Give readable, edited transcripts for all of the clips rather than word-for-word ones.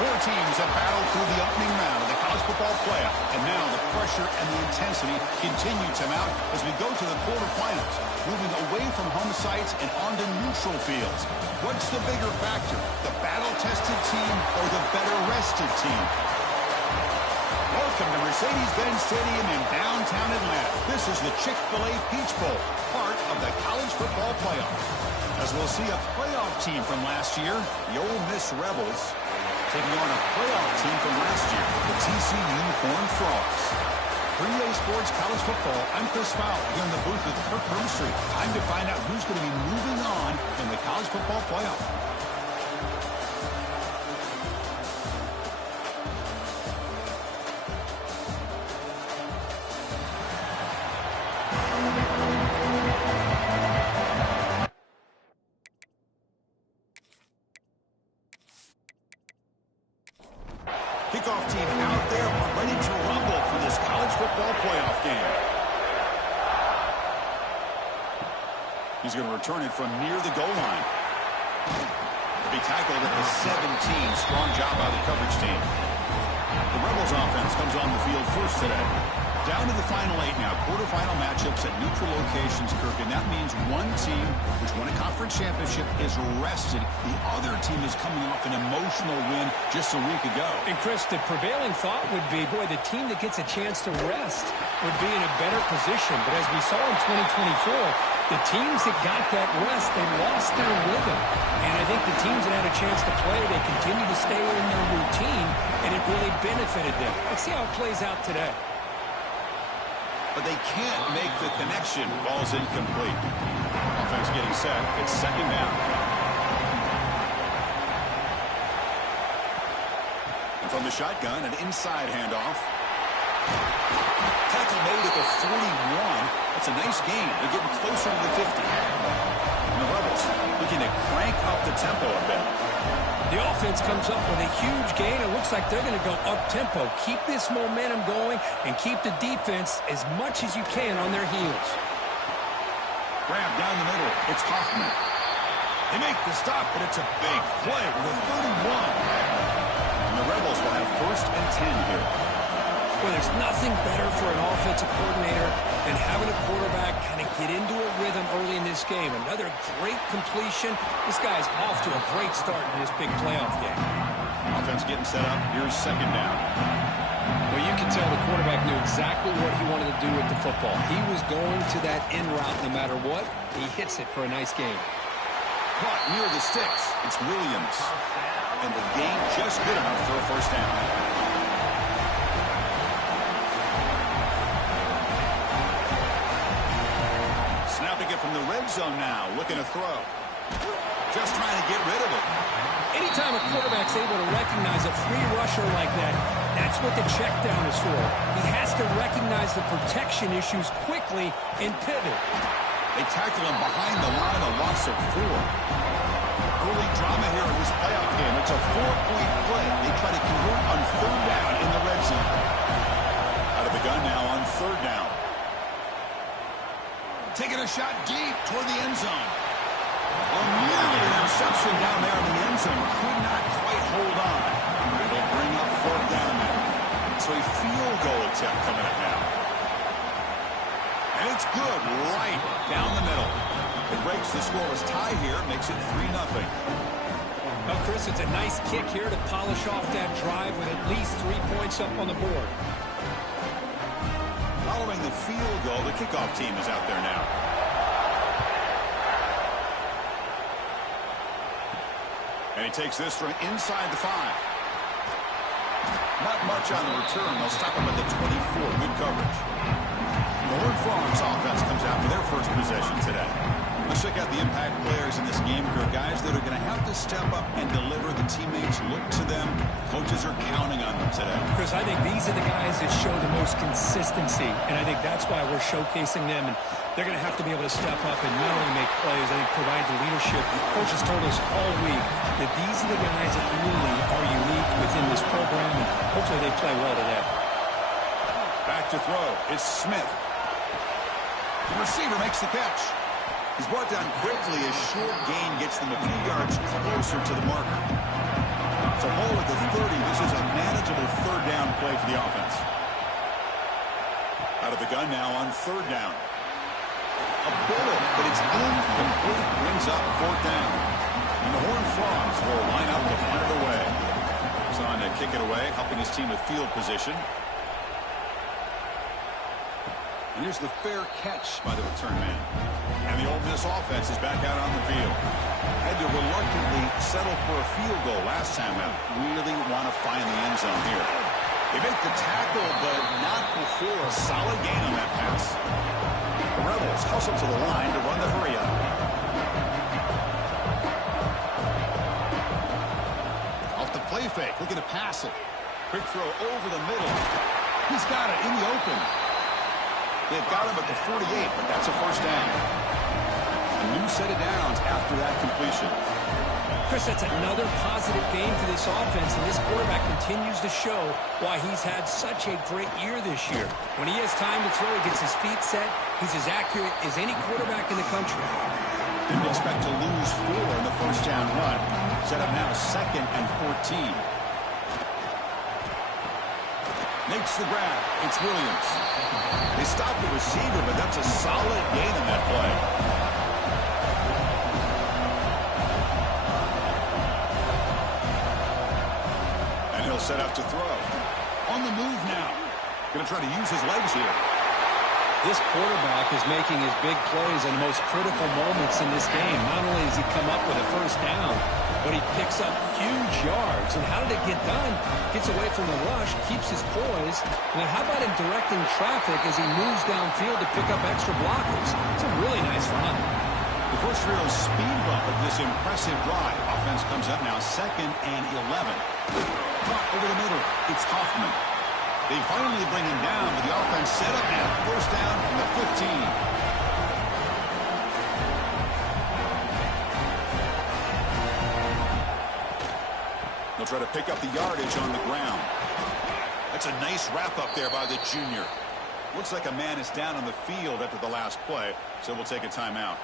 Four teams have battled through the opening round of the college football playoff, and now the pressure and the intensity continue to mount as we go to the quarterfinals, moving away from home sites and onto neutral fields. What's the bigger factor, the battle-tested team or the better-rested team? Welcome to Mercedes-Benz Stadium in downtown Atlanta. This is the Chik-Fil-A Peach Bowl, part of the college football playoff. As we'll see a playoff team from last year, the Ole Miss Rebels, taking on a playoff team from last year, the TCU Horned Frogs. For EA Sports College Football, I'm Chris Fowler here in the booth with Kirk Hermstreet. Time to find out who's going to be moving on in the college football playoff. Kickoff team out there, ready to rumble for this college football playoff game. He's going to return it from near the goal line. To be tackled at the 17. Strong job by the coverage team. The Rebels offense comes on the field first today. Down to the final 8 now. Quarterfinal matchups at neutral locations, Kirk, and that means one team which won a conference championship is rested. The other team is coming off an emotional win just a week ago. And, Chris, the prevailing thought would be, boy, the team that gets a chance to rest would be in a better position. But as we saw in 2024, the teams that got that rest, they lost their rhythm. And I think the teams that had a chance to play, they continue to stay in their routine, and it really benefited them. Let's see how it plays out today. But they can't make the connection. Ball's incomplete. Offense getting set. It's second down. And from the shotgun, an inside handoff. Tackle made at the 41. That's a nice gain. They're getting closer to the 50. And the Rebels looking to crank up the tempo a bit. The offense comes up with a huge gain. It looks like they're going to go up-tempo. Keep this momentum going and keep the defense as much as you can on their heels. Grab down the middle. It's Hoffman. They make the stop, but it's a big play with a 31. And the Rebels will have first and 10 here. Well, there's nothing better for an offensive coordinator than having a quarterback kind of get into a rhythm early in this game. Another great completion. This guy's off to a great start in this big playoff game. Offense getting set up. Here's second down. Well, you can tell the quarterback knew exactly what he wanted to do with the football. He was going to that in route no matter what. He hits it for a nice game. Caught near the sticks. It's Williams. And the gain just good enough for a first down. Snapping it from the red zone now. Looking to throw. Just trying to get rid of it. Anytime a quarterback's able to recognize a free rusher like that, that's what the check down is for. He has to recognize the protection issues quickly and pivot. They tackle him behind the line, a loss of 4. Early drama here in this playoff game. It's a 4-point play. They try to convert on third down in the red zone. Out of the gun now on third down. Taking a shot deep toward the end zone. Well, nearly an interception down there in the end zone. Could not quite hold on. They'll bring up fourth down now. So a field goal attempt coming up now. And it's good right down the middle. It breaks the scoreless tie here. Makes it 3-0. Well, Chris, it's a nice kick here to polish off that drive with at least 3 points up on the board. Following the field goal, the kickoff team is out there now. And he takes this from inside the 5. Not much on the return. They'll stop him at the 24. Good coverage. The Horned Frogs offense comes out for their first possession today. Let's check out the impact players in this game, Kirk. Guys that are going to have to step up and deliver. The teammates look to them. Coaches are counting on them today. Chris, I think these are the guys that show the most consistency, and I think that's why we're showcasing them. And they're going to have to be able to step up and not only make plays, I think provide the leadership. Coaches told us all week that these are the guys that really are unique within this program, and hopefully they play well today. Back to throw. It's Smith. The receiver makes the catch. He's brought down quickly. A short gain gets them a few yards closer to the marker. So ball at the 30. This is a manageable third down play for the offense. Out of the gun now on third down. A bullet, but it's incomplete. Brings up fourth down. And the Horned Frogs will line up to punt it away. He's on to kick it away, helping his team with field position. And here's the fair catch by the return man. And the Ole Miss offense is back out on the field. Had to reluctantly settle for a field goal last time out. Really want to find the end zone here. They make the tackle, but not before a solid gain on that pass. The Rebels hustle to the line to run the hurry up. Off the play fake, looking to pass it. Quick throw over the middle. He's got it in the open. They've got him at the 48, but that's a first down. A new set of downs after that completion. Chris, that's another positive game for this offense, and this quarterback continues to show why he's had such a great year this year. When he has time to throw, he gets his feet set. He's as accurate as any quarterback in the country. Didn't expect to lose 4 in the first down run. Set up now 2nd and 14. Makes the grab. It's Williams. They stopped the receiver, but that's a solid gain in that play. And he'll set up to throw. On the move now. Going to try to use his legs here. This quarterback is making his big plays in the most critical moments in this game. Not only does he come up with a first down, but he picks up huge yards. And how did it get done? Gets away from the rush, keeps his poise. And then how about him directing traffic as he moves downfield to pick up extra blockers? It's a really nice run. The first real speed bump of this impressive drive. Offense comes up now 2nd and 11. Caught over the middle. It's Hoffman. They finally bring him down, but the offense set up now. First down from the 15. They'll try to pick up the yardage on the ground. That's a nice wrap up there by the junior. Looks like a man is down on the field after the last play, so we'll take a timeout.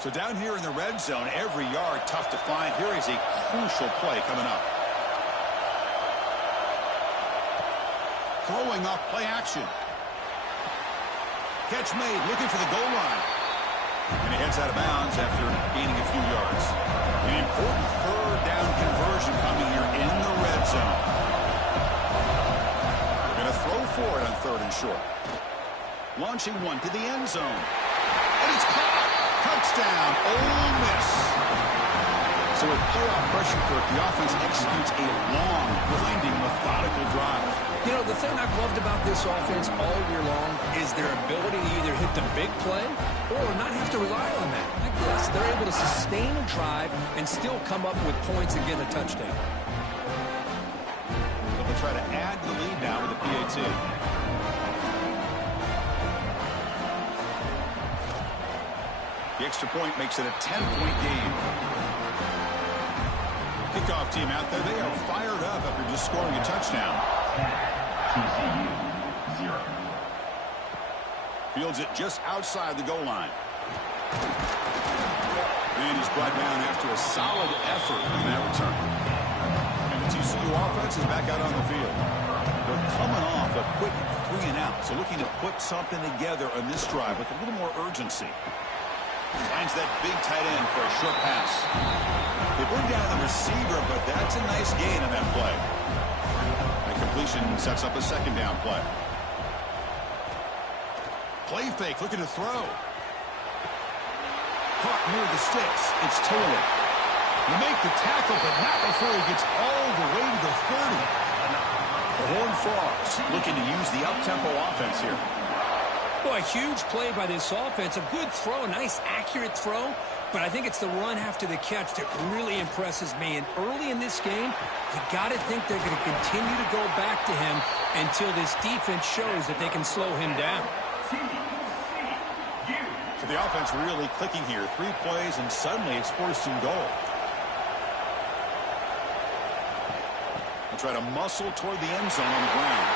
So down here in the red zone, every yard tough to find. Here is a crucial play coming up. Throwing off play action. Catch made, looking for the goal line. And he heads out of bounds after gaining a few yards. An important third down conversion coming here in the red zone. They're going to throw for it on 3rd and short. Launching one to the end zone. And it's caught. Touchdown, Ole Miss. So with playoff pressure for it, the offense executes a long, grinding, methodical drive. You know, the thing I've loved about this offense all year long is their ability to either hit the big play or not have to rely on that. Like this, they're able to sustain a drive and still come up with points and get a touchdown. So they'll try to add the lead now with the PAT. The extra point makes it a 10-point game. Kickoff team out there, they are fired up after just scoring a touchdown. TCU 0. Fields it just outside the goal line. And he's brought down after a solid effort on that return. And the TCU offense is back out on the field. They're coming off a quick 3 and out, so looking to put something together on this drive with a little more urgency. Finds that big tight end for a short pass. They bring down the receiver, but that's a nice gain on that play. The completion sets up a 2nd down play. Play fake, looking to throw. Caught near the sticks. It's Taylor. You make the tackle, but not before he gets all the way to the 30. The Horned Frogs looking to use the up-tempo offense here. Boy, a huge play by this offense. A good throw, a nice, accurate throw. But I think it's the run after the catch that really impresses me. And early in this game, you got to think they're going to continue to go back to him until this defense shows that they can slow him down. So the offense really clicking here. 3 plays, and suddenly it's 1st and goal. They'll try to muscle toward the end zone on the ground.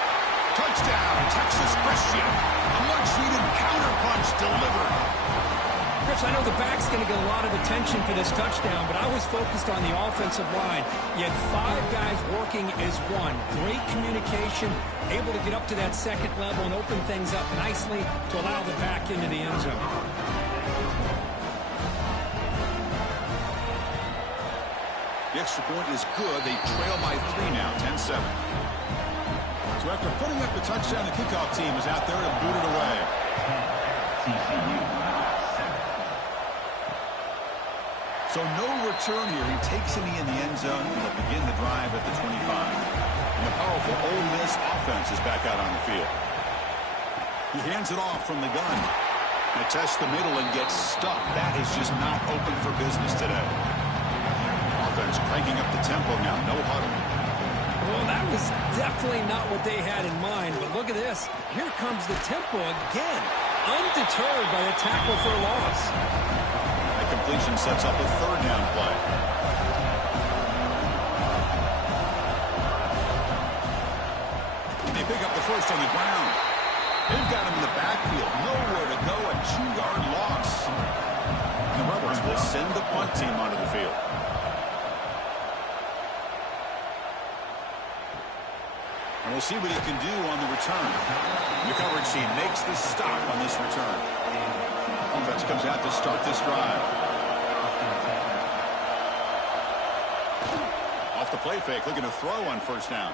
Touchdown, Texas Christian. A much-needed counterpunch delivered. Chris, Coach, I know the back's going to get a lot of attention for this touchdown, but I was focused on the offensive line. You had 5 guys working as one. Great communication, able to get up to that second level and open things up nicely to allow the back into the end zone. The extra point is good. They trail by 3 now, 10-7. So after putting up the touchdown, the kickoff team is out there to boot it away. TCU. So no return here. He takes it in the end zone and will begin the drive at the 25. And the powerful Ole Miss offense is back out on the field. He hands it off from the gun. And tests the middle and gets stuck. That is just not open for business today. Offense cranking up the tempo now. No huddle. Well, that was definitely not what they had in mind. But look at this. Here comes the tempo again. Undeterred by a tackle for a loss. Completion sets up a 3rd down play. They pick up the first on the ground. They've got him in the backfield. Nowhere to go. A 2-yard loss. The Rebels will send the punt team onto the field. And we'll see what he can do on the return. The coverage team makes the stop on this return. Offense comes out to start this drive. Off the play fake, looking to throw on 1st down.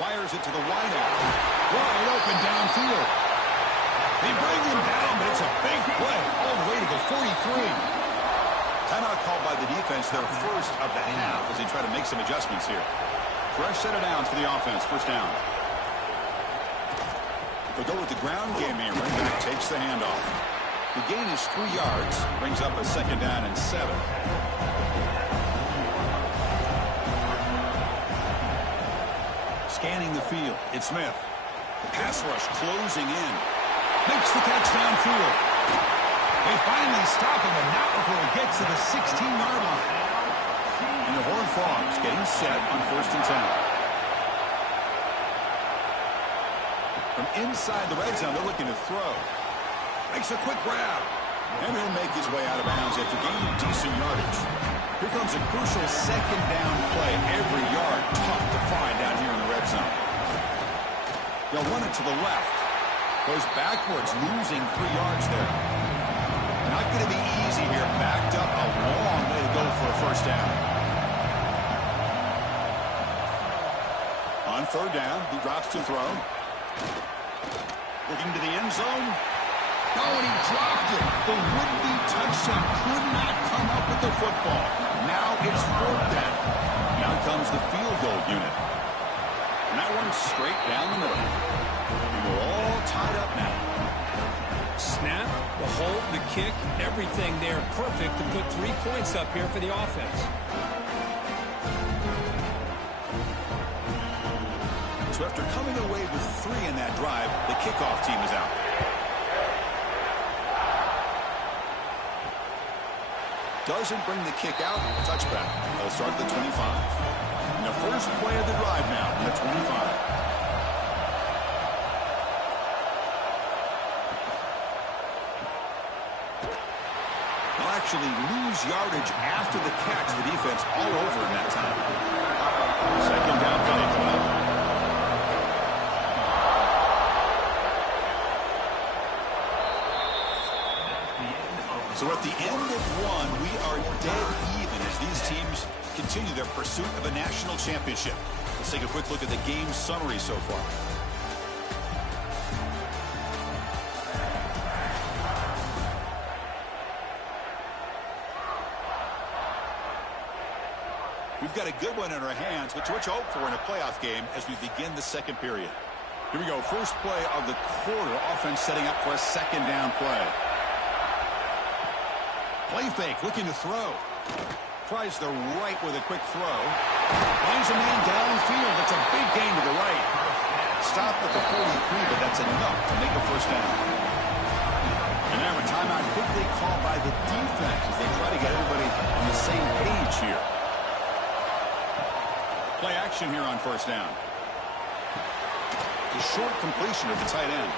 Fires it to the wideout. Wide open downfield. They bring him down, but it's a big play all the way to the 43. Timeout called by the defense, their first of the half, as they try to make some adjustments here. Fresh set of downs for the offense, 1st down. They go with the ground game here. Running back takes the handoff. The gain is 3 yards, brings up a 2nd down and 7. Scanning the field, it's Smith. The pass rush closing in. Makes the catch downfield. They finally stop him, but not before he gets to the 16-yard line. And the Horned Frogs getting set on 1st and 10. From inside the red zone, they're looking to throw. Makes a quick grab. And he'll make his way out of bounds after gaining decent yardage. Here comes a crucial 2nd down play. Every yard tough to find down here in the red zone. They'll run it to the left. Goes backwards, losing 3 yards there. Not going to be easy here. Backed up a long way to go for a 1st down. On 3rd down, he drops to throw. Looking to the end zone. Oh, and he dropped it. The would-be touchdown could not come up with the football. Now it's 4th down. Now comes the field goal unit. And that one's straight down the middle. And we're all tied up now. Snap, the hold, the kick, everything there perfect to put 3 points up here for the offense. So after coming away with 3 in that drive, the kickoff team is out. Doesn't bring the kick out. Touchback. They'll start at the 25. And the first play of the drive now from the 25. They'll actually lose yardage after the catch. The defense all over in that time. 2nd down play coming up. So at the end of 1, we are dead even as these teams continue their pursuit of a national championship. Let's take a quick look at the game summary so far. We've got a good one in our hands, but what you hope for in a playoff game as we begin the 2nd period. Here we go. First play of the quarter. Offense setting up for a 2nd down play. Play fake, looking to throw. Tries the right with a quick throw. Finds a man downfield. That's a big gain to the right. Stopped at the 43, but that's enough to make a 1st down. And now a timeout quickly called by the defense as they try to get everybody on the same page here. Play action here on 1st down. It's a short completion of the tight end.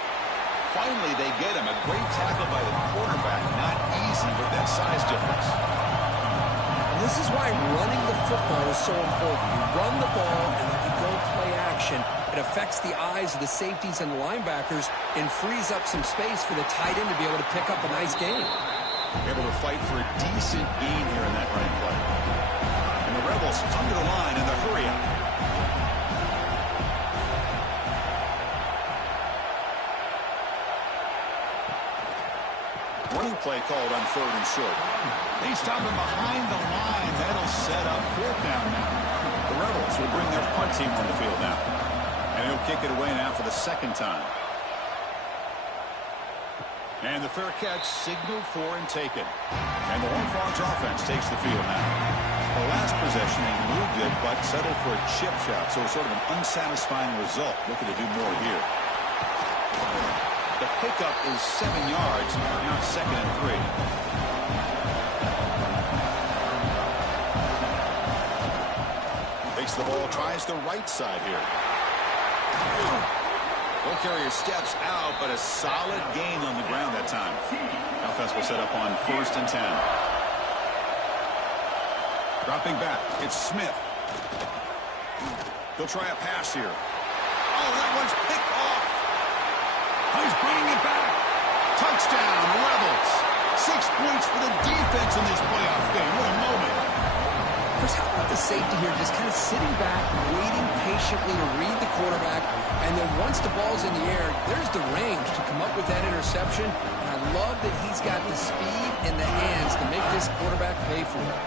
finally they get him. A great tackle by the quarterback. Not easy with that size difference. This is why running the football is so important. You run the ball and then you go play action. It affects the eyes of the safeties and linebackers and frees up some space for the tight end to be able to pick up a nice gain. Able to fight for a decent gain here in that running play. And the Rebels come to the line in the hurry up. Running play called on 3rd and short. They stop him behind the line. That'll set up 4th down now. The Rebels will bring their punt team on the field now. And he'll kick it away now for the 2nd time. And the fair catch signaled for and taken. And the Horned Frogs offense takes the field now. The last possession, they moved it, but settled for a chip shot. So sort of an unsatisfying result. Looking to do more here. The pickup is 7 yards. Now it's 2nd and 3. Takes the ball, tries the right side here. Ball carrier steps out, but a solid gain on the ground that time. Offense will set up on 1st and 10. Dropping back, it's Smith. He'll try a pass here. Oh, that one's picked off. He's bringing it back. Touchdown, Rebels. 6 points for the defense in this playoff game. What a moment. Chris, how about the safety here just kind of sitting back, waiting patiently to read the quarterback, and then once the ball's in the air, there's the range to come up with that interception. And I love that he's got the speed and the hands to make this quarterback pay for it.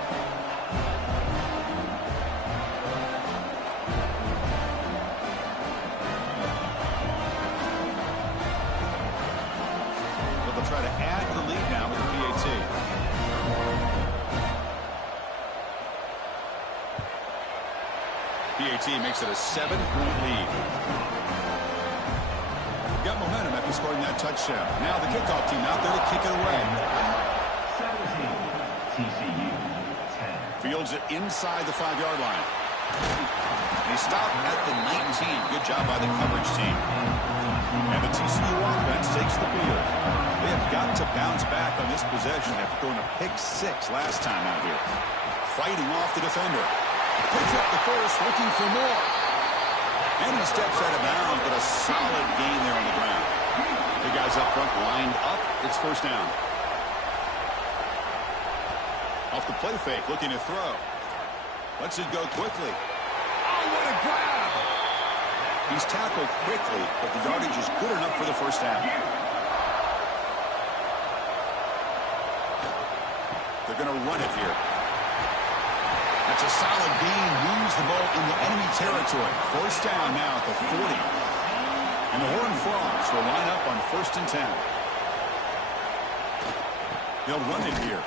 Try to add to the lead now with the PAT. PAT makes it a 7-point lead. Got momentum after scoring that touchdown. Now the kickoff team out there to kick it away. 17, TCU 10. Fields it inside the 5-yard line. He stopped at the 19. Good job by the coverage team. And the TCU offense takes the field. They have got to bounce back on this possession after throwing a pick 6 last time out here. Fighting off the defender. Picks up the first, looking for more. And he steps out of bounds, but a solid gain there on the ground. The guys up front lined up. It's 1st down. Off the play fake, looking to throw. Lets it go quickly. Oh, what a grab! He's tackled quickly, but the yardage is good enough for the 1st down. They're going to run it here. That's a solid gain. Moves the ball in the enemy territory. 1st down now at the 40. And the Horned Frogs will line up on 1st and 10. They'll run it here.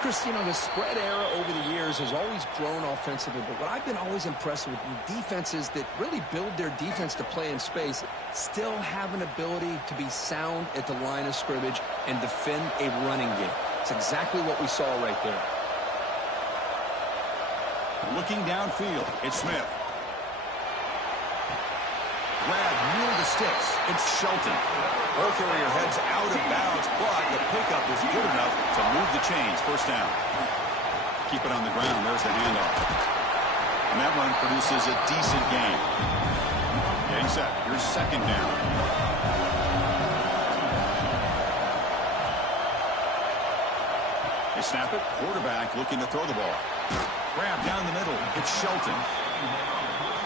Chris, you know, the spread era over the years has always grown offensively, but what I've been always impressed with the defenses that really build their defense to play in space still have an ability to be sound at the line of scrimmage and defend a running game. It's exactly what we saw right there. Looking downfield, it's Smith. Grab near the sticks. It's Shelton. Ball carrier heads out of bounds, but the pickup is good enough to move the chains. 1st down. Keep it on the ground. There's the handoff. And that run produces a decent gain. Getting set. Here's 2nd down. They snap it. Quarterback looking to throw the ball. Grab down the middle. It's Shelton.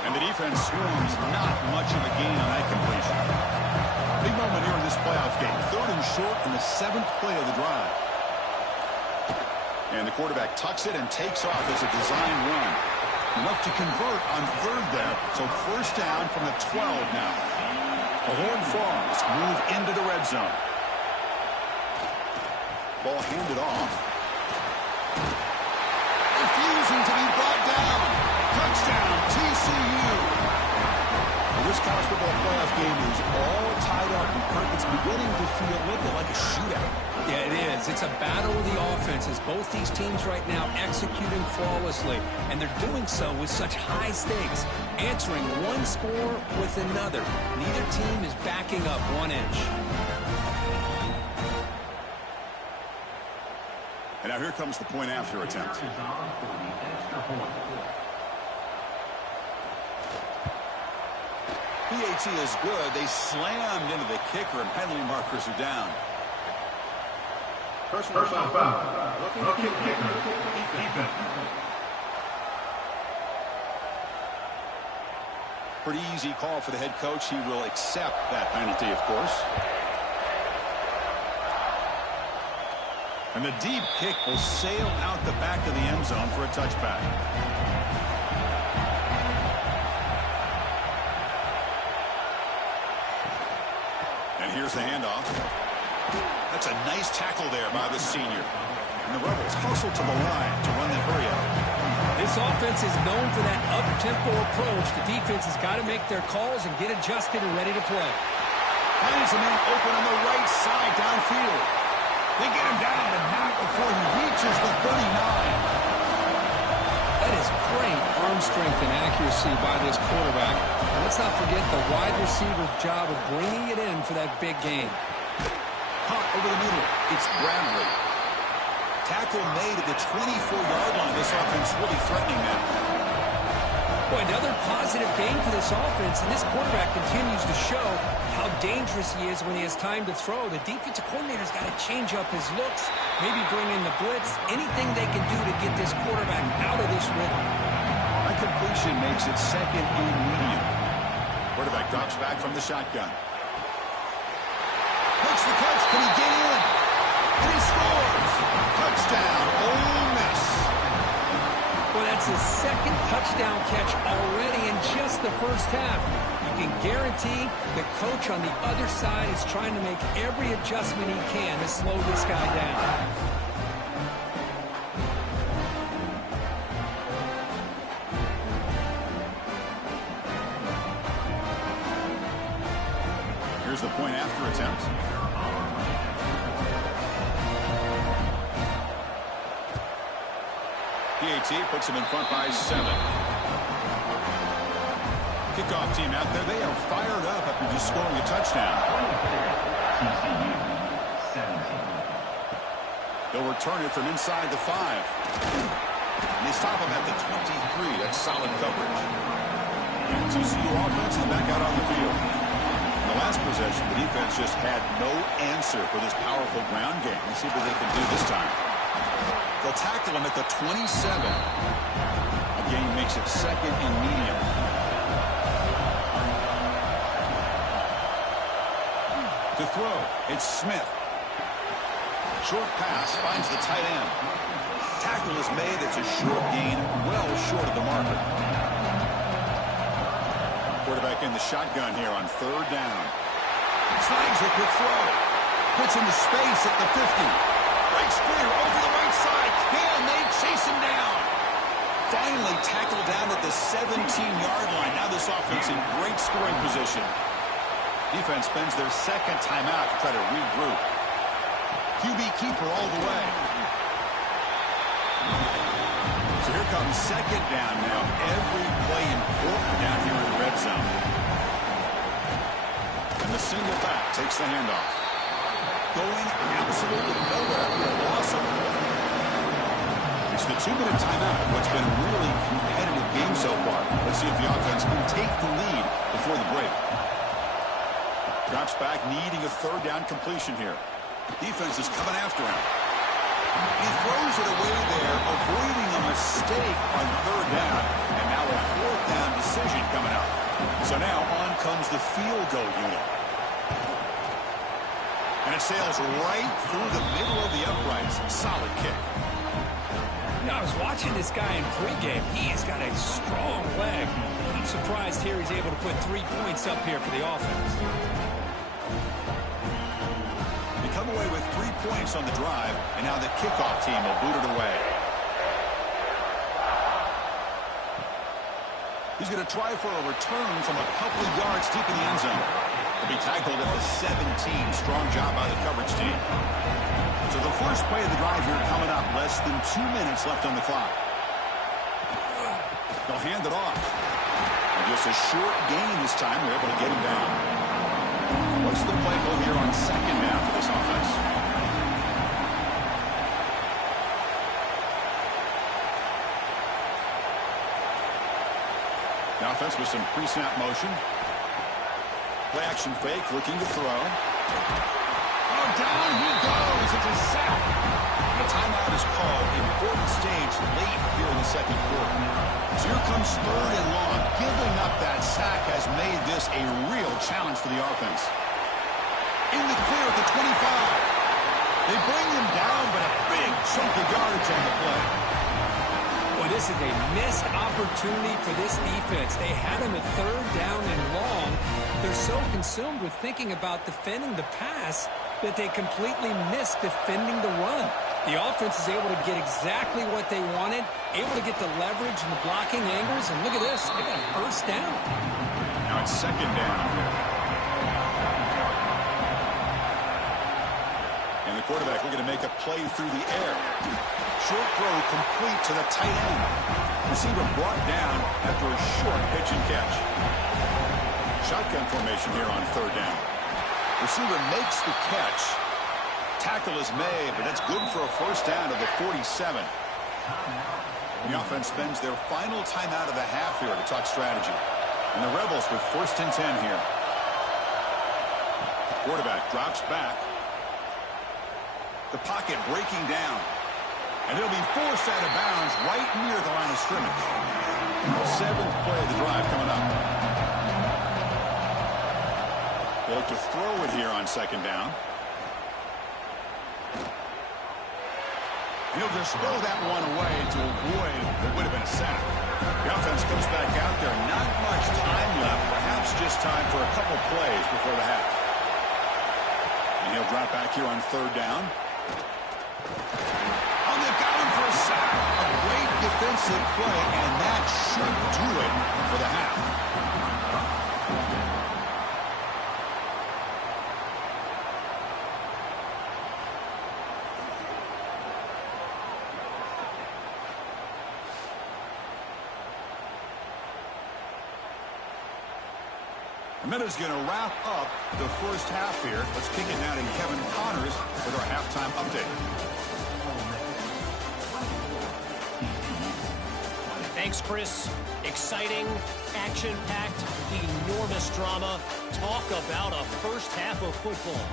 And the defense swarms. Not much of a gain on that completion. Big moment here in this playoff game. 3rd and short in the 7th play of the drive. And the quarterback tucks it and takes off as a design run. Enough to convert on 3rd there. So 1st down from the 12 now. The Horned Frogs move into the red zone. Ball handed off. Refusing to be brought down. Touchdown, TCU. This college football playoff game is all tied up. It's beginning to feel a little bit like a shootout. Yeah, it is. It's a battle of the offenses. Both these teams right now executing flawlessly, and they're doing so with such high stakes. answering one score with another. Neither team is backing up 1 inch. And now here comes the point after attempt. PAT is good. They slammed into the kicker, and penalty markers are down. Personal foul. Looking kicker. Defense. Pretty easy call for the head coach. He will accept that penalty, of course. And the deep kick will sail out the back of the end zone for a touchback. And here's the handoff. That's a nice tackle there by the senior. And the Rebels hustle to the line to run the hurry up. This offense is known for that up-tempo approach. The defense has got to make their calls and get adjusted and ready to play. Finds a man open on the right side downfield. They get him down but not before he reaches the 39. That is great arm strength and accuracy by this quarterback. And let's not forget the wide receiver's job of bringing it in for that big game. Hot over the middle. It's Bradley. Tackle made at the 24-yard line. This offense really threatening now. Boy, another positive game for this offense, and this quarterback continues to show how dangerous he is when he has time to throw. The defensive coordinator's got to change up his looks, maybe bring in the blitz, anything they can do to get this quarterback out of this rhythm. A completion makes it second and medium. Quarterback drops back from the shotgun. Makes the catch. Can he get in? And he scores. Touchdown, Ole Miss. Well, that's his second touchdown catch already in just the first half. You can guarantee the coach on the other side is trying to make every adjustment he can to slow this guy down. Here's the point after attempt. PAT puts him in front by 7. Kickoff team out there. They are fired up after just scoring a touchdown. TCU 17. They'll return it from inside the 5. And they stop him at the 23. That's solid coverage. And TCU offense is back out on the field. In the last possession, the defense just had no answer for this powerful ground game. Let's see what they can do this time. They'll tackle him at the 27. A gain makes it second and medium. To throw, it's Smith. Short pass finds the tight end. Tackle is made. It's a short gain, well short of the marker. Quarterback in the shotgun here on 3rd down. Slides it with throw. Puts into space at the 50. Breaks clear over the right side. Can they chase him down? Finally tackled down at the 17-yard line. Now this offense in great scoring position. Defense spends their second timeout to try to regroup. QB keeper all the way. So here comes 2nd down now. Every play important down here in the red zone. And the single back takes the handoff. Going absolutely nowhere. Awesome. It's the 2-minute timeout of what's been a really competitive game so far. Let's see if the offense can take the lead before the break. Drops back, needing a 3rd down completion here. Defense is coming after him. He throws it away there, avoiding a mistake on 3rd down. And now a 4th down decision coming up. So now on comes the field goal unit. And it sails right through the middle of the uprights. Solid kick. Now, I was watching this guy in pregame. He has got a strong leg. I'm surprised here he's able to put 3 points up here for the offense. They come away with 3 points on the drive, and now the kickoff team will boot it away. He's going to try for a return from a couple of yards deep in the end zone. He'll be tackled at the 17. Strong job by the coverage team. So the first play of the drive here coming up. Less than 2 minutes left on the clock. They'll hand it off. And Just a short gain this time. They're able to get him down. What's the play call here on second down for this offense? The offense with some pre-snap motion. Play action fake, looking to throw. Oh, down he goes. It's a sack. The timeout is called. Important stage late here in the second quarter. So here comes third and long. Giving up that sack has made this a real challenge for the offense. In the clear at the 25. They bring him down, but a big chunk of yardage on the play. Well, this is a missed opportunity for this defense. They had him at third down and long. They're so consumed with thinking about defending the pass that they completely missed defending the run. The offense is able to get exactly what they wanted, able to get the leverage and the blocking angles, and look at this, they got a first down. Now it's second down here. And the quarterback looking to make a play through the air. Short throw complete to the tight end. Receiver brought down after a short pitch and catch. Shotgun formation here on third down. Receiver makes the catch. Tackle is made, but that's good for a first down to the 47. The offense spends their final timeout of the half here to talk strategy. And the Rebels with first and 10 here. Quarterback drops back. The pocket breaking down. And it'll be forced out of bounds right near the line of scrimmage. Seventh play of the drive coming up. They look to throw it here on second down. He'll just throw that one away to avoid what would have been a sack. The offense comes back out there. Not much time left. Perhaps just time for a couple plays before the half. And he'll drop back here on third down. Oh, they've got him for a sack. A great defensive play, and that should do it for the half. A minute's going to wrap up the first half here. Let's kick it now to Kevin Connors with our halftime update. Thanks, Chris. Exciting, action-packed, enormous drama. Talk about a first half of football.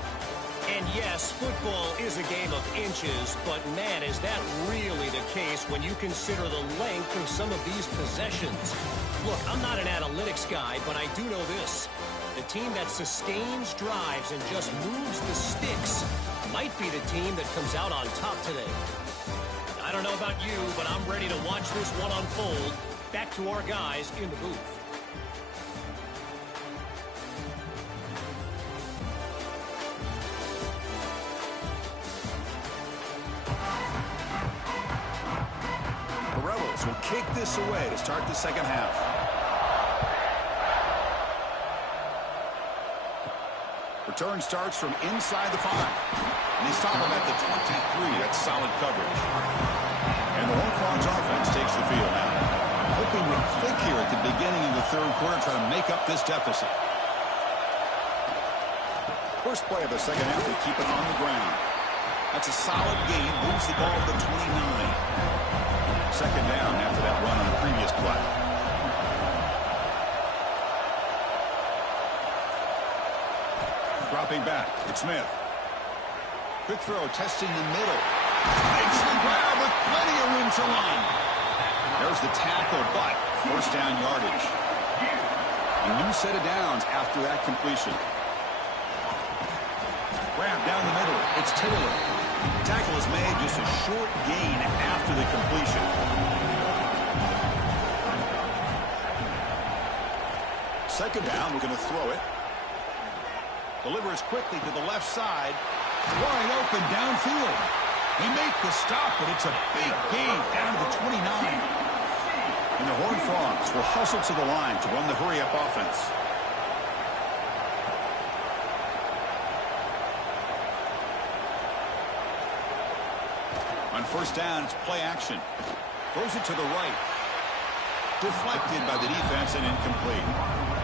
And yes, football is a game of inches, but man, is that really the case when you consider the length of some of these possessions. Look, I'm not an analytics guy, but I do know this. The team that sustains drives and just moves the sticks might be the team that comes out on top today. I don't know about you, but I'm ready to watch this one unfold. Back to our guys in the booth. The Rebels will kick this away to start the second half. Return starts from inside the 5. And they stop him at the 23. That's solid coverage. And the Horned Frogs offense takes the field now. Hoping to click here at the beginning of the third quarter, try to make up this deficit. First play of the second half, they keep it on the ground. That's a solid gain, moves the ball to the 29. Second down after that run on the previous play. Dropping back, it's Smith. Quick throw, testing the middle. Makes the grab with plenty of room to run. There's the tackle, but first down yardage. A new set of downs after that completion. Grab down the middle, it's Taylor. Tackle is made, just a short gain after the completion. Second down, we're going to throw it. Delivers quickly to the left side. Wide open downfield. They make the stop, but it's a big gain down to the 29. And the Horned Frogs will hustle to the line to run the hurry-up offense. On first down, it's play action. Throws it to the right. Deflected by the defense and incomplete.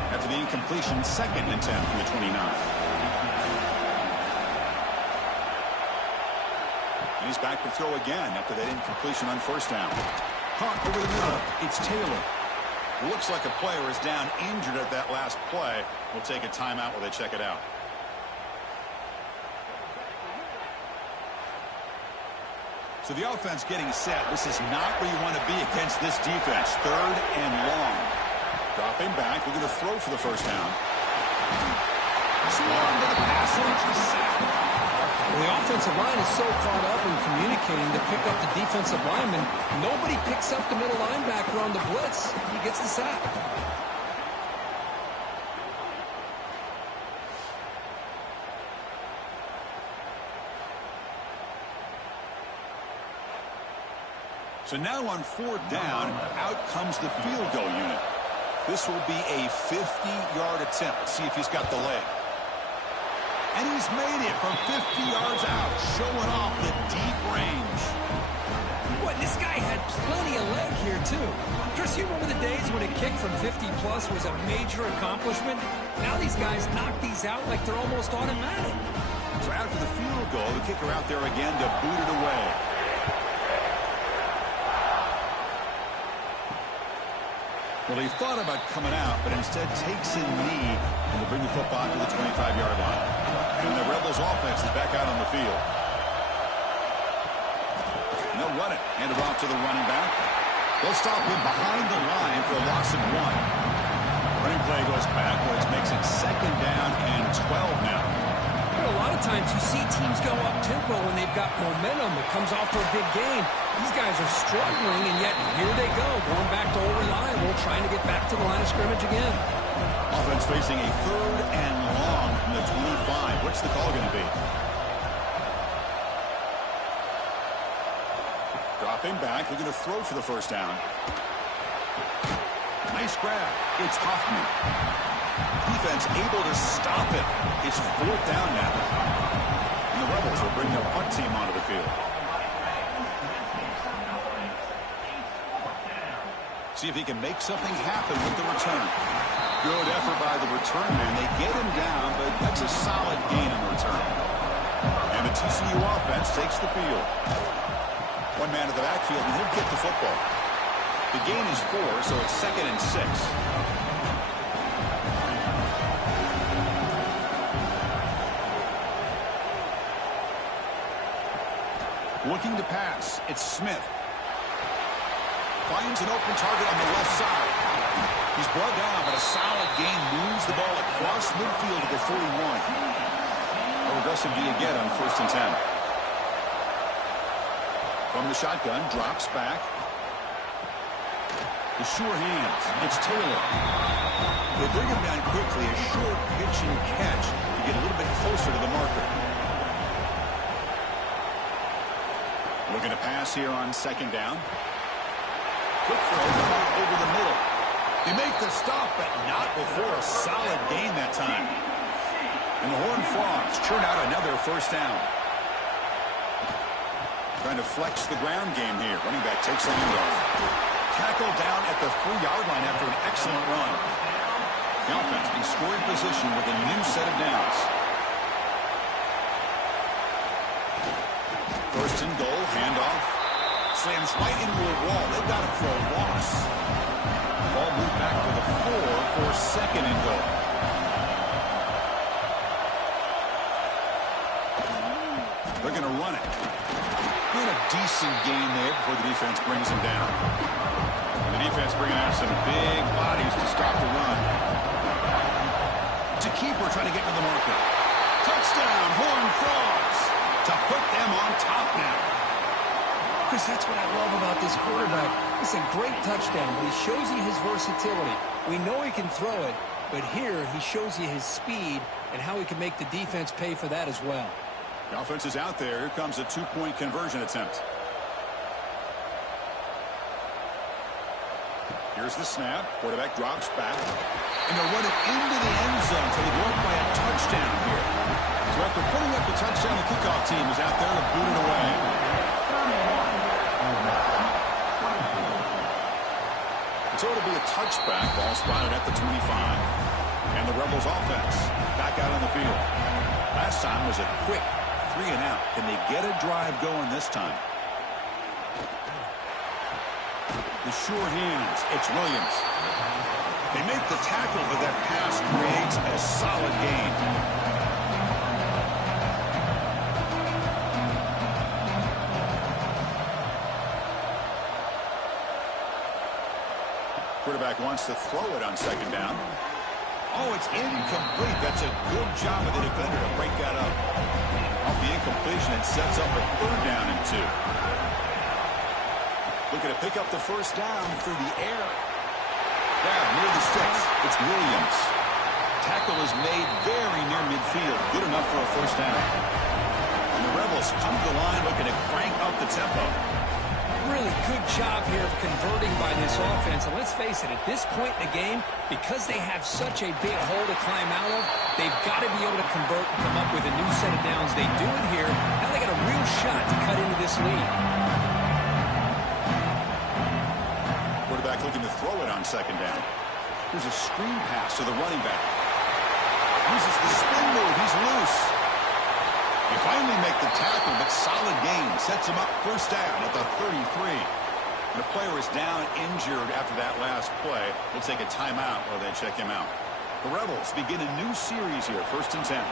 After the incompletion, 2nd and 10 from the 29. And he's back to throw again after that incompletion on 1st down. Hunt over the middle. It's Taylor. Looks like a player is down injured at that last play. We'll take a timeout while they check it out. So the offense getting set. This is not where you want to be against this defense. 3rd and long. Dropping back. We're going to throw for the 1st down. Swung to the passage. Well, the offensive line is so caught up in communicating to pick up the defensive lineman. Nobody picks up the middle linebacker on the blitz. He gets the sack. So now on 4th down, out comes the field goal unit. This will be a 50-yard attempt. See if he's got the leg. And he's made it from 50 yards out, showing off the deep range. Boy, this guy had plenty of leg here, too. Chris, you remember the days when a kick from 50-plus was a major accomplishment? Now these guys knock these out like they're almost automatic. So after the field goal, the kicker out there again to boot it away. Well, he thought about coming out, but instead takes a knee and will bring the football to the 25-yard line. And the Rebels offense is back out on the field. And they'll run it. Hand it off to the running back. They'll stop him behind the line for a loss of 1. Running play goes backwards, makes it 2nd down and 12 now. A lot of times you see teams go up-tempo when they've got momentum. It comes off for a big gain. These guys are struggling, and yet here they go, going back to old reliable, trying to get back to the line of scrimmage again. Offense facing a 3rd and long from the 25. What's the call going to be? Dropping back. They're going to throw for the 1st down. Nice grab. It's Hoffman. Defense able to stop it. It's 4th down now. And the Rebels will bring their punt team onto the field. See if he can make something happen with the return. Good effort by the return man. They get him down, but that's a solid gain in the return. And the TCU offense takes the field. One man to the backfield, and he'll get the football. The gain is 4, so it's 2nd and 6. Looking to pass. It's Smith. Finds an open target on the left side. He's brought down, but a solid gain moves the ball across midfield to the 41. How aggressive do you get on 1st and 10? From the shotgun, drops back. The sure hands. It's Taylor. They bring him down quickly. A short pitch and catch to get a little bit closer to the marker. Looking to pass here on 2nd down. Quick throw over the middle. They make the stop, but not before a solid gain that time. And the Horned Frogs churn out another 1st down. Trying to flex the ground game here. Running back takes the handoff. Tackled down at the 3-yard line after an excellent run. The offense in scoring position with a new set of downs. 1st and goal, handoff. Slams right into a wall. They've got it for a loss. Ball moved back to the 4 for 2nd and goal. They're going to run it. Doing a decent gain there before the defense brings him down. And the defense bringing out some big bodies to stop the run. To keeper trying to get to the marker. Touchdown, Horned Frogs, to put them on top now. Chris, that's what I love about this quarterback. It's a great touchdown, but he shows you his versatility. We know he can throw it, but here he shows you his speed and how he can make the defense pay for that as well. The offense is out there. Here comes a 2-point conversion attempt. Here's the snap. Quarterback drops back. And they'll run it into the end zone so they go up by a touchdown here. So after putting up the touchdown, the kickoff team is out there to boot it away. So it'll be a touchback. Ball spotted at the 25. And the Rebels offense back out on the field. Last time was a quick 3 and out. Can they get a drive going this time? The sure hands. It's Williams. They make the tackle, but that pass creates a solid gain. Quarterback wants to throw it on second down. Oh, it's incomplete. That's a good job of the defender to break that up. Off the incompletion, it sets up a 3rd down and 2. Looking to pick up the first down through the air. Grab near the sticks. It's Williams. Tackle is made very near midfield. Good enough for a first down. And the Rebels come to the line looking to crank up the tempo. Really good job here of converting by this offense. And let's face it, at this point in the game, because they have such a big hole to climb out of, they've got to be able to convert and come up with a new set of downs. They do it here. Now they got a real shot to cut into this lead. Quarterback looking to throw it on second down. Here's a screen pass to the running back. Uses the spin move. He's loose. You finally make the tackle, but solid gain. Sets him up first down at the 33. The player is down injured after that last play. We'll take a timeout while they check him out. The Rebels begin a new series here, 1st and 10.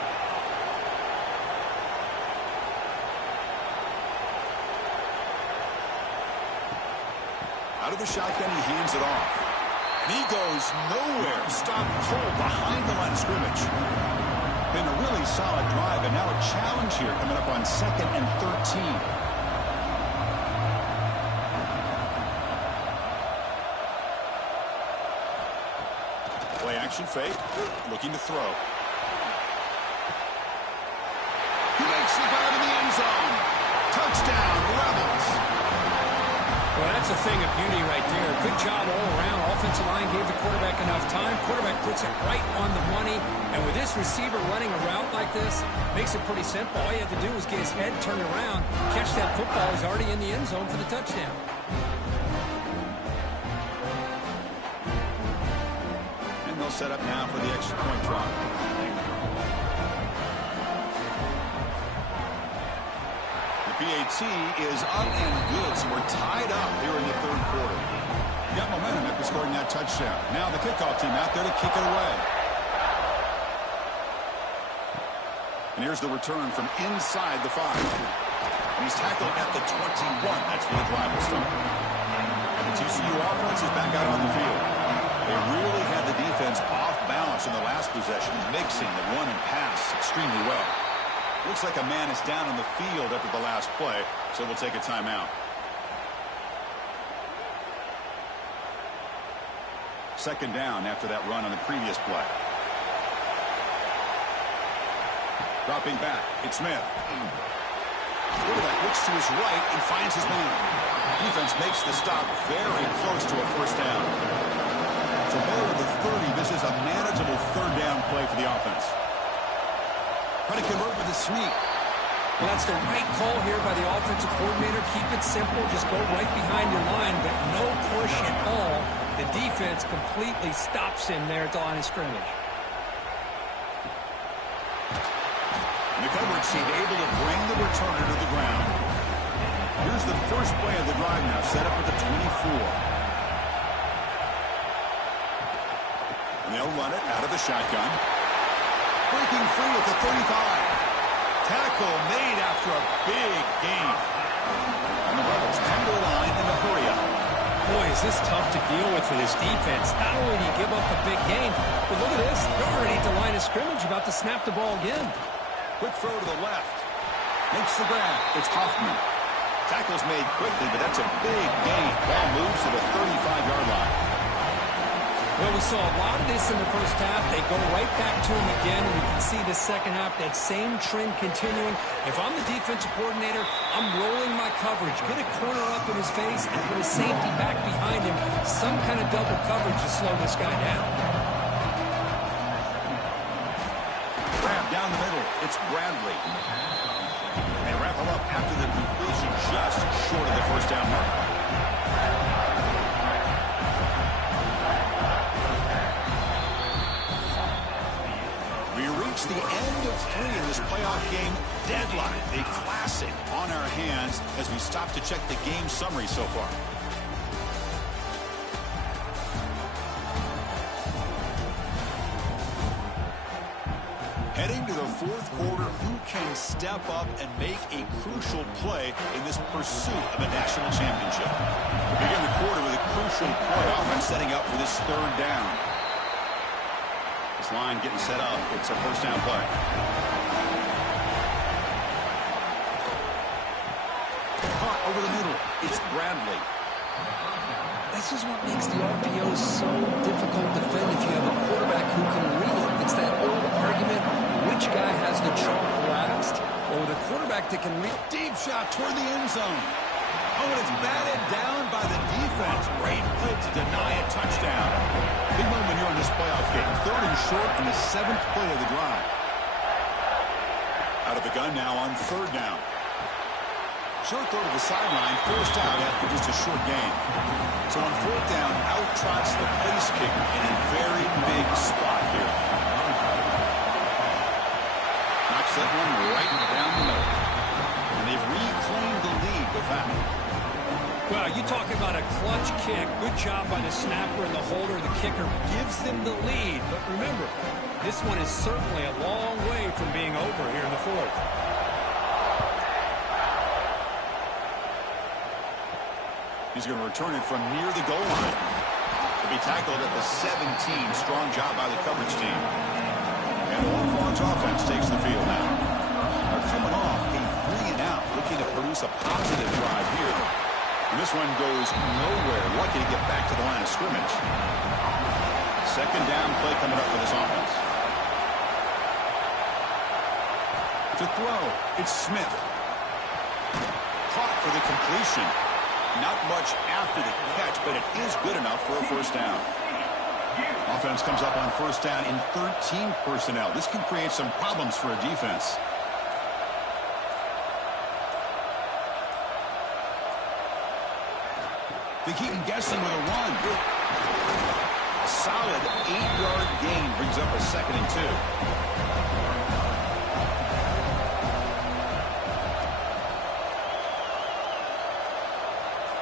Out of the shotgun, he hands it off. And he goes nowhere. Stopped cold behind the line of scrimmage. Been a really solid drive, and now a challenge here coming up on 2nd and 13. Play action fake. Looking to throw. He makes the grab in the end zone. Touchdown, Rebels. Well, that's a thing of beauty right there. Good job all around. Offensive line gave the quarterback enough time. Quarterback puts it right on the money. And with this receiver running a route like this, makes it pretty simple. All you have to do is get his head turned around, catch that football. He's already in the end zone for the touchdown. And they'll set up now for the extra point try. PAT is up and good, so we're tied up here in the 3rd quarter. Got momentum after scoring that touchdown. Now the kickoff team out there to kick it away. And here's the return from inside the 5. And he's tackled at the 21. That's where the drive will start. And the TCU offense is back out on the field. They really had the defense off balance in the last possession, mixing the run and pass extremely well. Looks like a man is down on the field after the last play, so we'll take a timeout. Second down after that run on the previous play. Dropping back, it's Smith. Quarterback looks to his right and finds his man. Defense makes the stop very close to a first down. So ball at the 30, this is a manageable 3rd down play for the offense. Trying to convert with a sneak. Well, that's the right call here by the offensive coordinator. Keep it simple. Just go right behind your line, but no push at all. The defense completely stops him there at the line of scrimmage. And the coverage team able to bring the returner to the ground. Here's the first play of the drive now, set up at the 24. And they'll run it out of the shotgun. Breaking free at the 35. Tackle made after a big gain. And the Rebels come to the line in the hurry up. Boy, is this tough to deal with for this defense. Not only do you give up a big gain, but look at this. They're already at the line of scrimmage, about to snap the ball again. Quick throw to the left. Makes the grab. It's Hoffman. Tackle's made quickly, but that's a big gain. Ball moves to the 35-yard line. Well, we saw a lot of this in the first half. They go right back to him again, and we can see the second half, that same trend continuing. If I'm the defensive coordinator, I'm rolling my coverage. Get a corner up in his face and put a safety back behind him. Some kind of double coverage to slow this guy down. Grab down the middle. It's Bradley. They wrap him up after the completion, just short of the first down mark. reached the end of 3 in this playoff game. Deadline, a classic on our hands as we stop to check the game summary so far. Heading to the fourth quarter, who can step up and make a crucial play in this pursuit of a national championship? We begin the quarter with a crucial play. Offense setting up for this third down. This line getting set up. It's a first down play. Caught over the middle. It's Bradley. This is what makes the RPO so difficult to defend if you have a quarterback who can read it. It's that old argument, which guy has the chalk last, or the quarterback that can read. Deep shot toward the end zone. Oh, and it's batted down by the defense. Great play to deny a touchdown. Big moment here in this playoff game. 3rd and short in the 7th play of the drive. Out of the gun now on 3rd down. Short throw to the sideline, forced out after just a short gain. So on 4th down, out trots the place kicker in a very big spot here. Knocks that one right down the middle. And they've reclaimed the lead with that. Well, you talk about a clutch kick. Good job by the snapper and the holder. The kicker gives them the lead. But remember, this one is certainly a long way from being over here in the 4th. He's going to return it from near the goal line. To be tackled at the 17. Strong job by the coverage team. And the Hornets offense takes the field now. They're coming off a 3-and-out, looking to produce a positive drive here. And this one goes nowhere. Lucky to get back to the line of scrimmage. 2nd down play coming up for this offense. To throw, it's Smith. Caught for the completion. Not much after the catch, but it is good enough for a first down. Offense comes up on 1st down in 13 personnel. This can create some problems for a defense. They keep him guessing with a run. A solid 8-yard gain brings up a 2nd and 2.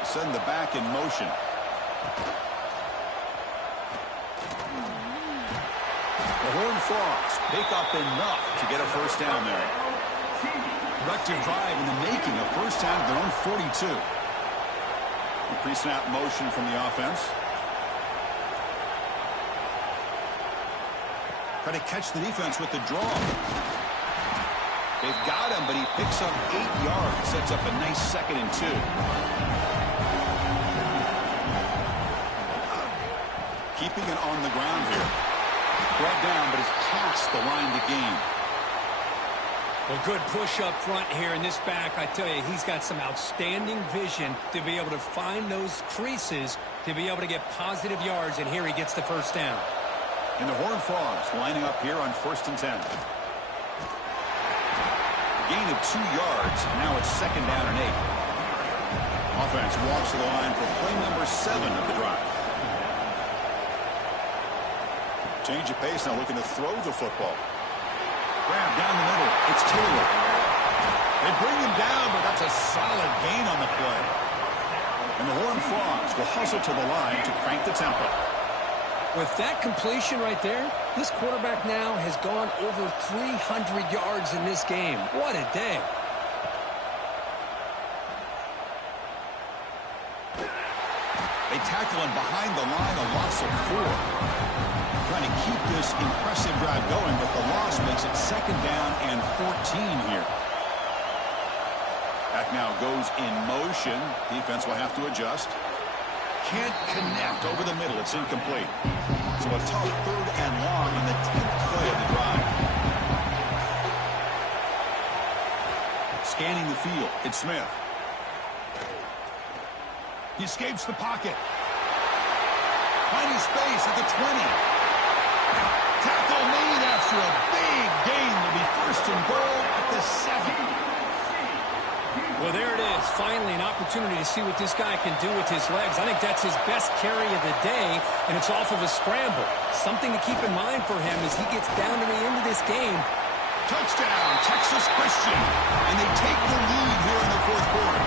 Send the back in motion. The Horned Frogs pick up enough to get a first down there. Productive drive in the making, a first down at their own 42. Pre-snap motion from the offense. Try to catch the defense with the draw. They've got him, but he picks up 8 yards. Sets up a nice 2nd and 2. Keeping it on the ground here. Brought down, but it's past the line to gain. Well, good push up front here in this back. I tell you, he's got some outstanding vision to be able to find those creases, to be able to get positive yards, and here he gets the first down. And the Horned Frogs lining up here on 1st and 10. A gain of 2 yards. Now it's 2nd down and 8. Offense walks to the line for play number 7 of the drive. Change of pace now, looking to throw the football. Grab down the middle. It's Taylor. They bring him down, but that's a solid gain on the play. And the Horned Frogs will hustle to the line to crank the tempo. With that completion right there, this quarterback now has gone over 300 yards in this game. What a day. They tackle him behind the line, a loss of 4. Trying to keep this impressive drive going, but the loss makes it 2nd down and 14 here. Back now goes in motion. Defense will have to adjust. Can't connect over the middle. It's incomplete. So a tough 3rd and long on the 10th play of the drive. Scanning the field. It's Smith. He escapes the pocket. Finding space at the 20. Tackle made after a big gain. Will be 1st and goal at the 7. Well, there it is. Finally, an opportunity to see what this guy can do with his legs. I think that's his best carry of the day, and it's off of a scramble. Something to keep in mind for him as he gets down to the end of this game. Touchdown, Texas Christian. And they take the lead here in the fourth quarter.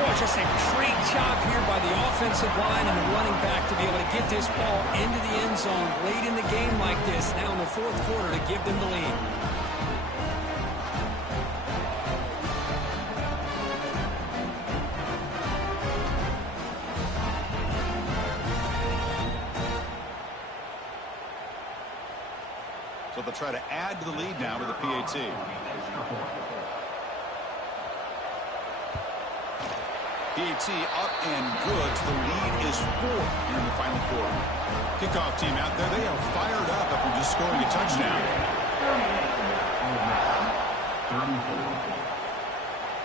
Boy, just a great job here by the offensive line and the running back to be able to get this ball into the end zone late in the game like this, now in the fourth quarter, to give them the lead. So they'll try to add to the lead now with a PAT. PAT up and good. So the lead is 4 here in the final quarter. Kickoff team out there. They are fired up after just scoring a touchdown.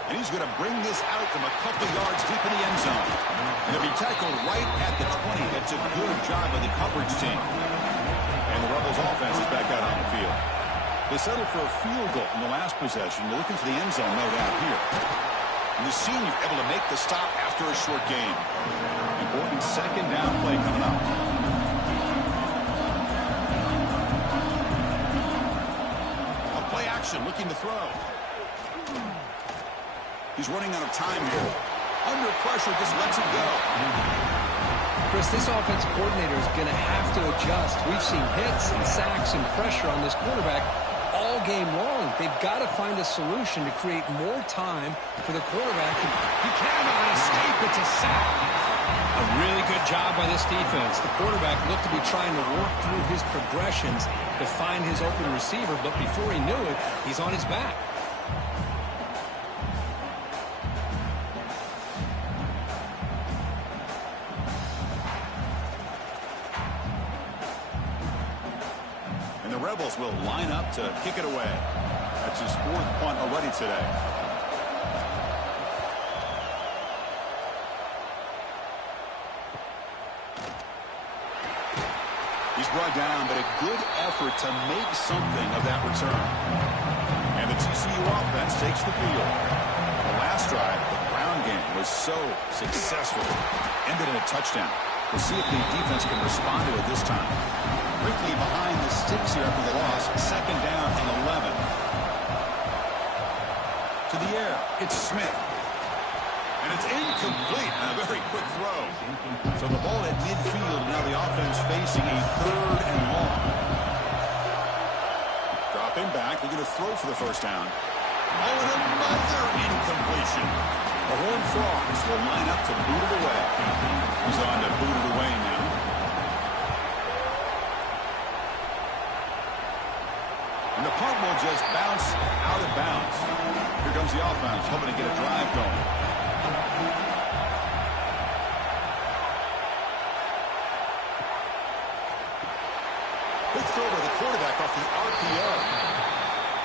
And he's going to bring this out from a couple yards deep in the end zone. And he'll be tackled right at the 20. That's a good job by the coverage team. And the Rebels offense is back out on the field. They settled for a field goal in the last possession. They're looking for the end zone, no doubt, here. And the senior able to make the stop after a short gain. Important second down play coming up. A play action, looking to throw. He's running out of time here. Under pressure, just lets it go. Chris, this offense coordinator is going to have to adjust. We've seen hits and sacks and pressure on this quarterback all game long. They've got to find a solution to create more time for the quarterback. He cannot escape. It's a sack. A really good job by this defense. The quarterback looked to be trying to work through his progressions to find his open receiver, but before he knew it, he's on his back. Rebels will line up to kick it away. That's his 4th punt already today. He's brought down, but a good effort to make something of that return. And the TCU offense takes the field. The last drive, the ground game was so successful. Ended in a touchdown. We'll see if the defense can respond to it this time. Quickly behind the sticks here after the loss. Second down and 11. To the air. It's Smith. And it's incomplete. A very quick throw. So the ball at midfield. Now the offense facing a 3rd and long. Dropping back. They're going to throw for the first down. Oh, and another incompletion. The Horned Frogs will line up to boot it away. He's on to boot it away now. And the punt will just bounce out of bounds. Here comes the offense, hoping to get a drive going. Quick throw to the quarterback off the RPO.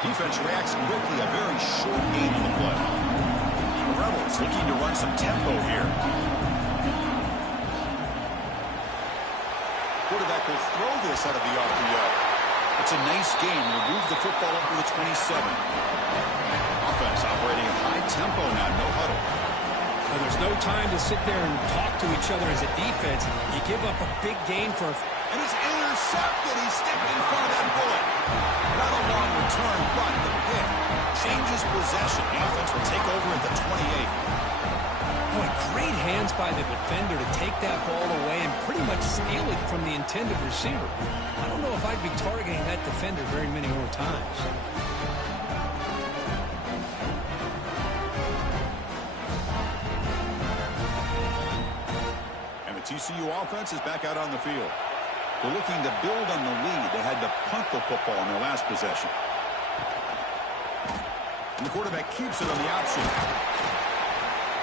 Defense reacts quickly, a very short gain on the play. The Rebels looking to run some tempo here. Quarterback will throw this out of the RPO. It's a nice game. We'll move the football up to the 27. Offense operating at high tempo now, no huddle. Well, there's no time to sit there and talk to each other as a defense. You give up a big gain for a... And it's intercepted. He stepped in front of that bullet. Not a long return, but the pick changes possession. The offense will take over at the 28. Boy, great hands by the defender to take that ball away and pretty much steal it from the intended receiver. I don't know if I'd be targeting that defender very many more times. And the TCU offense is back out on the field. They're looking to build on the lead. They had to punt the football in their last possession. And the quarterback keeps it on the option.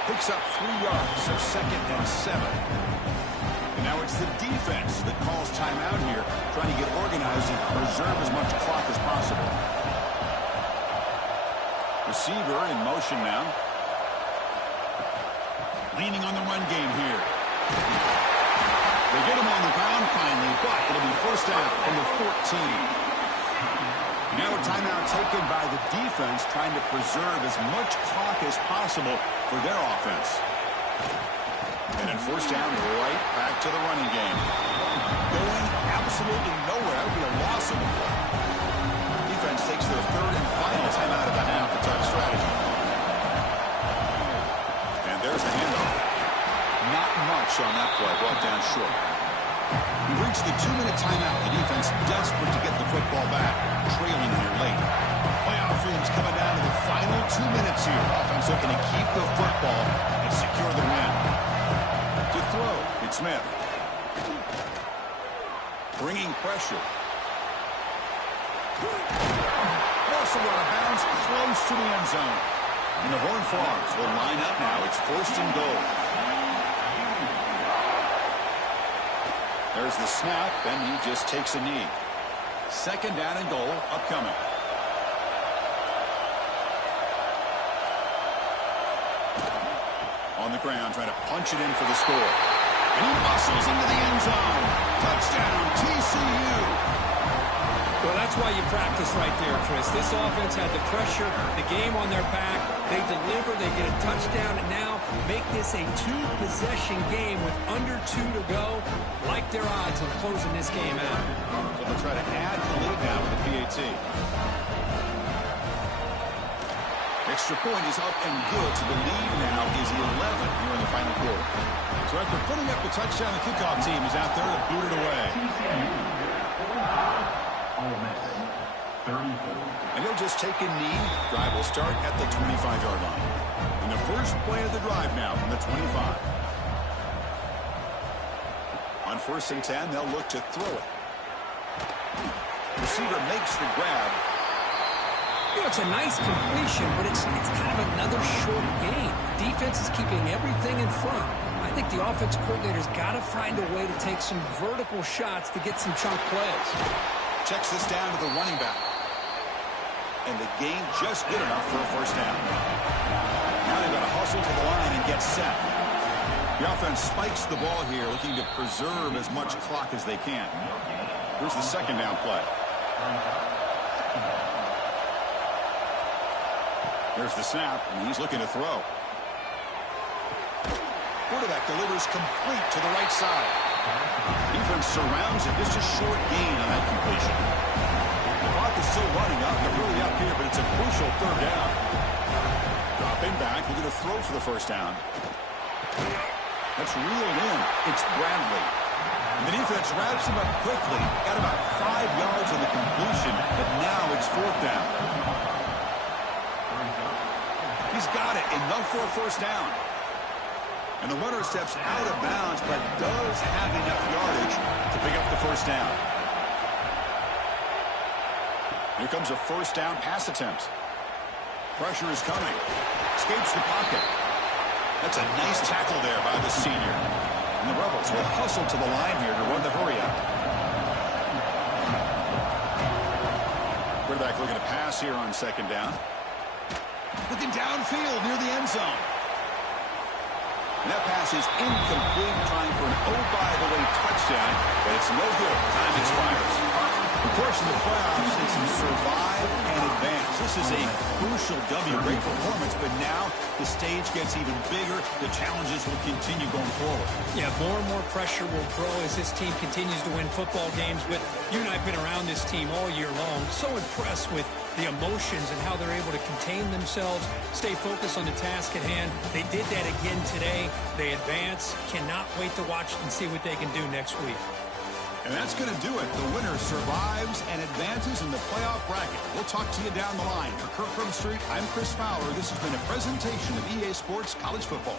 Picks up 3 yards, so 2nd and 7. And now it's the defense that calls timeout here, trying to get organized and preserve as much clock as possible. Receiver in motion now. Leaning on the run game here. They get him on the ground finally, but it'll be first down from the 14. Now a timeout taken by the defense, trying to preserve as much clock as possible for their offense. And in first down, right back to the running game. Going absolutely nowhere. That would be a loss of the play. Defense takes their third and final timeout of the half to type strategy. And there's the handoff. Not much on that play, brought down short. We've reached the 2-minute timeout. The defense desperate to get the football back, trailing here late. Playoff dreams coming down to the final 2 minutes here. Offense looking to keep the football and secure the win. To throw, it's Smith. Bringing pressure. Also out of bounds, close to the end zone. And the Horned Frogs will line up now. It's first and goal. There's the snap, and he just takes a knee. Second down and goal upcoming. On the ground, trying to punch it in for the score. And he muscles into the end zone. Touchdown, TCU. Well, that's why you practice right there, Chris. This offense had the pressure, the game on their back. They deliver, they get a touchdown, and now make this a 2-possession game with under 2 to go. Like their odds of closing this game out. So they'll try to add the lead now with the PAT. Extra point is up and good, so the lead now is 11 here in the final quarter. So after putting up the touchdown, the kickoff team is out there to boot it away. And he'll just take a knee. Drive will start at the 25-yard line. And the first play of the drive now from the 25. On first and 10, they'll look to throw it. Receiver makes the grab. You know, it's a nice completion, but it's kind of another short game. The defense is keeping everything in front. I think the offense coordinator's got to find a way to take some vertical shots to get some chunk plays. Checks this down to the running back. And the gain just good enough for a first down. Now they've got to hustle to the line and get set. The offense spikes the ball here, looking to preserve as much clock as they can. Here's the second down play. There's the snap, and he's looking to throw. Quarterback delivers complete to the right side. Defense surrounds it. Just a short gain on that completion. The clock is still running up. They're really up here, but it's a crucial third down. Dropping back, looking to throw for the first down. That's reeled in. It's Bradley. And the defense wraps him up quickly. Got about 5 yards on the completion, but now it's fourth down. He's got it. Enough for a first down. And the runner steps out of bounds, but does have enough yardage to pick up the first down. Here comes a first down pass attempt. Pressure is coming. Escapes the pocket. That's a nice tackle there by the senior. And the Rebels will hustle to the line here to run the hurry up. Quarterback looking to pass here on second down. Looking downfield near the end zone. And that pass is incomplete, trying for an oh-by-the-way touchdown, but it's no good. Time expires. Of course, in the playoffs, it's survive and advance. This is a crucial W. Great performance, but now the stage gets even bigger. The challenges will continue going forward. Yeah, more and more pressure will grow as this team continues to win football games. But you and I have been around this team all year long. So impressed with the emotions and how they're able to contain themselves, stay focused on the task at hand. They did that again today. They advance. Cannot wait to watch and see what they can do next week. And that's going to do it. The winner survives and advances in the playoff bracket. We'll talk to you down the line. For Kirk Street, I'm Chris Fowler. This has been a presentation of EA Sports College Football.